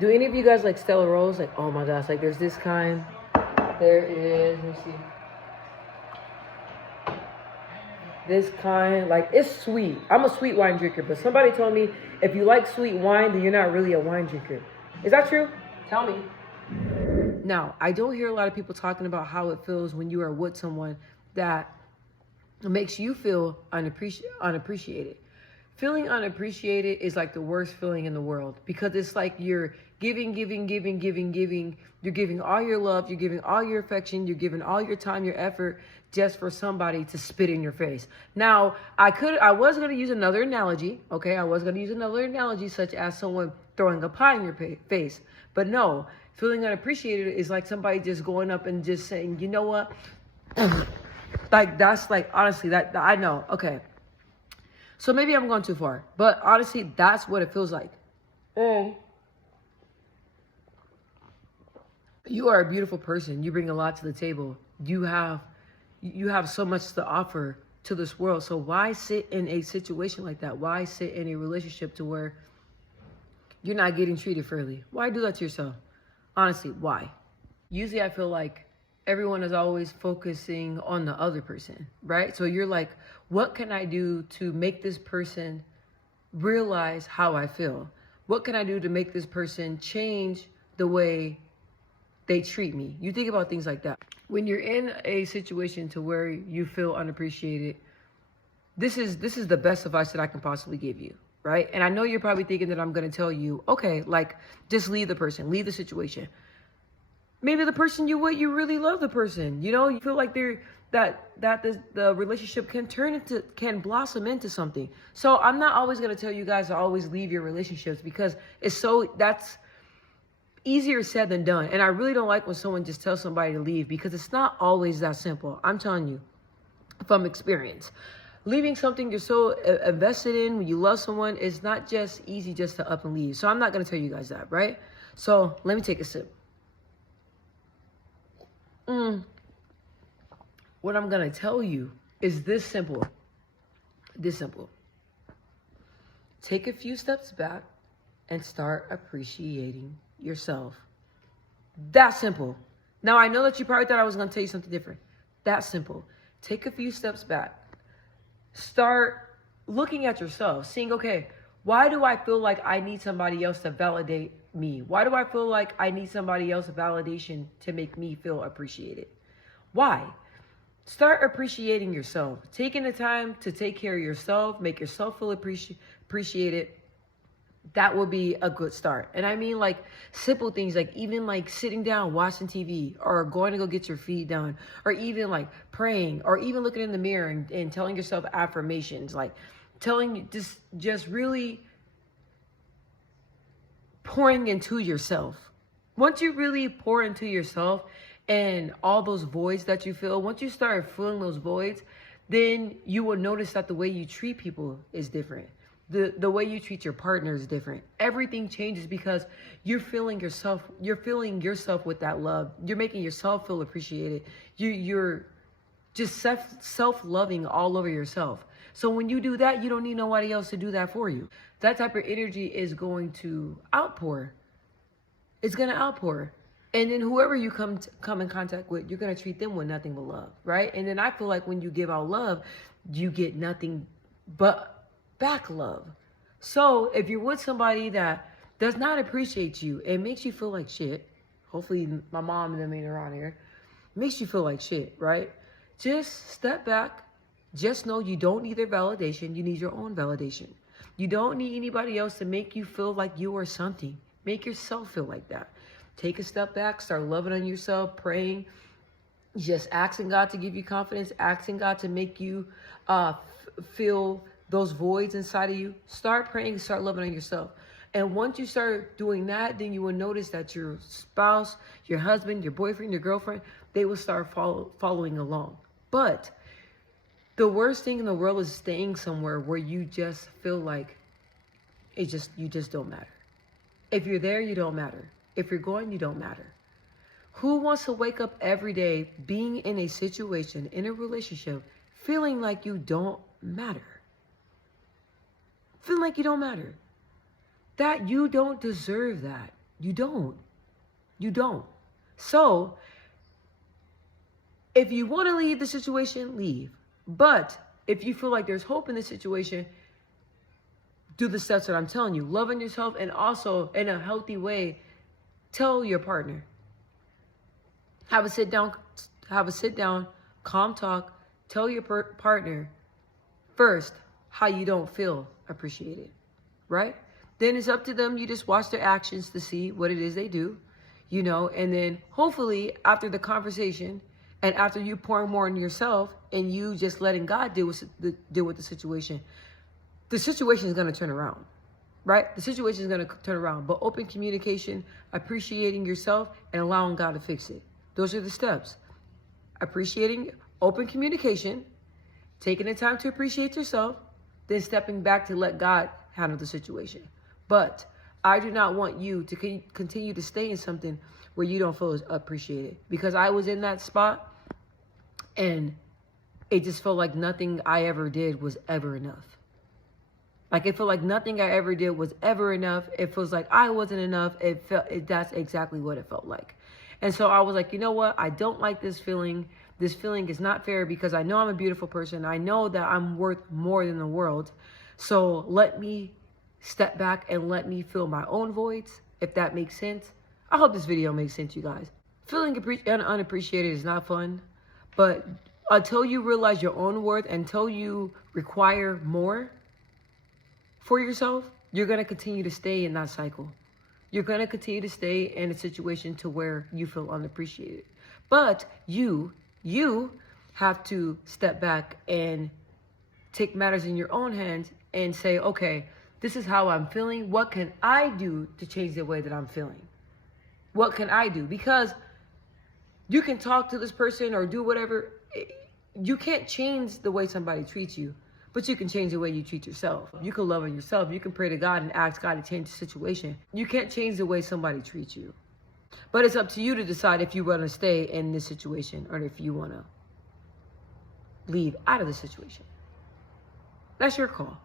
Do any of you guys like Stella Rose? Like, oh my gosh, like there's this kind. There is, let me see. This kind, like it's sweet. I'm a sweet wine drinker, but somebody told me if you like sweet wine, then you're not really a wine drinker. Is that true? Tell me. Now, I don't hear a lot of people talking about how it feels when you are with someone that makes you feel unappreciated. Feeling unappreciated is like the worst feeling in the world because it's like you're giving, giving, giving, giving, giving. You're giving all your love, you're giving all your affection, you're giving all your time, your effort just for somebody to spit in your face. Now, I was going to use another analogy, okay? I was going to use another analogy such as someone throwing a pie in your face. But no, feeling unappreciated is like somebody just going up and just saying, you know what? Like that's like honestly that I know. Okay. So maybe I'm going too far, but honestly, that's what it feels like. And you are a beautiful person. You bring a lot to the table. You have so much to offer to this world. So why sit in a situation like that? Why sit in a relationship to where you're not getting treated fairly? Why do that to yourself? Honestly, why? Usually I feel like everyone is always focusing on the other person, right? So you're like, what can I do to make this person realize how I feel? What can I do to make this person change the way they treat me? You think about things like that. When you're in a situation to where you feel unappreciated, this is the best advice that I can possibly give you, right? And I know you're probably thinking that I'm going to tell you, okay, like just leave the person, leave the situation. Maybe the person you with, you really love the person. You know, you feel like the relationship can blossom into something. So I'm not always gonna tell you guys to always leave your relationships because that's easier said than done. And I really don't like when someone just tells somebody to leave because it's not always that simple. I'm telling you from experience. Leaving something you're so invested in when you love someone is not just easy just to up and leave. So I'm not gonna tell you guys that, right? So let me take a sip. What I'm going to tell you is this simple. This simple. Take a few steps back and start appreciating yourself. That simple. Now, I know that you probably thought I was going to tell you something different. That simple. Take a few steps back. Start looking at yourself, seeing, okay, why do I feel like I need somebody else to validate me? Why do I feel like I need somebody else's validation to make me feel appreciated? Why? Start appreciating yourself. Taking the time to take care of yourself, make yourself feel appreciated. That will be a good start. And I mean like simple things, like even like sitting down, watching TV, or going to go get your feet done, or even like praying, or even looking in the mirror and telling yourself affirmations, like telling you just really pouring into yourself. Once you really pour into yourself and all those voids that you feel, once you start filling those voids, then you will notice that the way you treat people is different. The way you treat your partner is different. Everything changes because you're feeling yourself with that love. You're making yourself feel appreciated. You're just self-loving all over yourself. So when you do that, you don't need nobody else to do that for you. That type of energy is going to outpour. It's going to outpour. And then whoever you come in contact with, you're going to treat them with nothing but love, right? And then I feel like when you give out love, you get nothing but back love. So if you're with somebody that does not appreciate you, it makes you feel like shit. Hopefully my mom and them ain't around here. Makes you feel like shit, right? Just step back. Just know you don't need their validation. You need your own validation. You don't need anybody else to make you feel like you are something. Make yourself feel like that. Take a step back, start loving on yourself, praying, just asking God to give you confidence, asking God to make you feel those voids inside of you. Start praying, start loving on yourself. And once you start doing that, then you will notice that your spouse, your husband, your boyfriend, your girlfriend, they will start following along. But the worst thing in the world is staying somewhere where you just feel like you just don't matter. If you're there, you don't matter. If you're going, you don't matter. Who wants to wake up every day being in a situation, in a relationship, feeling like you don't matter? Feeling like you don't matter. That you don't deserve that. You don't. You don't. So, if you want to leave the situation, leave. But if you feel like there's hope in the situation, do the steps that I'm telling you. Loving yourself, and also in a healthy way, tell your partner. Have a sit down, calm talk. Tell your partner first how you don't feel appreciated, right? Then it's up to them. You just watch their actions to see what it is they do, and then hopefully after the conversation and after you pouring more on yourself and you just letting God deal with the situation is going to turn around, right? The situation is going to turn around. But open communication, appreciating yourself, and allowing God to fix it. Those are the steps. Appreciating, open communication, taking the time to appreciate yourself, then stepping back to let God handle the situation. But I do not want you to continue to stay in something where you don't feel appreciated. Because I was in that spot and it just felt like nothing I ever did was ever enough. Like it felt like nothing I ever did was ever enough. It feels like I wasn't enough. That's exactly what it felt like. And so I was like, you know what? I don't like this feeling. This feeling is not fair because I know I'm a beautiful person. I know that I'm worth more than the world. So let me step back and let me fill my own voids, if that makes sense. I hope this video makes sense, you guys. Feeling unappreciated is not fun, but until you realize your own worth, until you require more for yourself, you're going to continue to stay in that cycle. You're going to continue to stay in a situation to where you feel unappreciated. But you have to step back and take matters in your own hands and say, okay, this is how I'm feeling. What can I do to change the way that I'm feeling? What can I do? Because you can talk to this person or do whatever. You can't change the way somebody treats you, but you can change the way you treat yourself. You can love on yourself. You can pray to God and ask God to change the situation. You can't change the way somebody treats you. But it's up to you to decide if you want to stay in this situation or if you want to leave out of the situation. That's your call.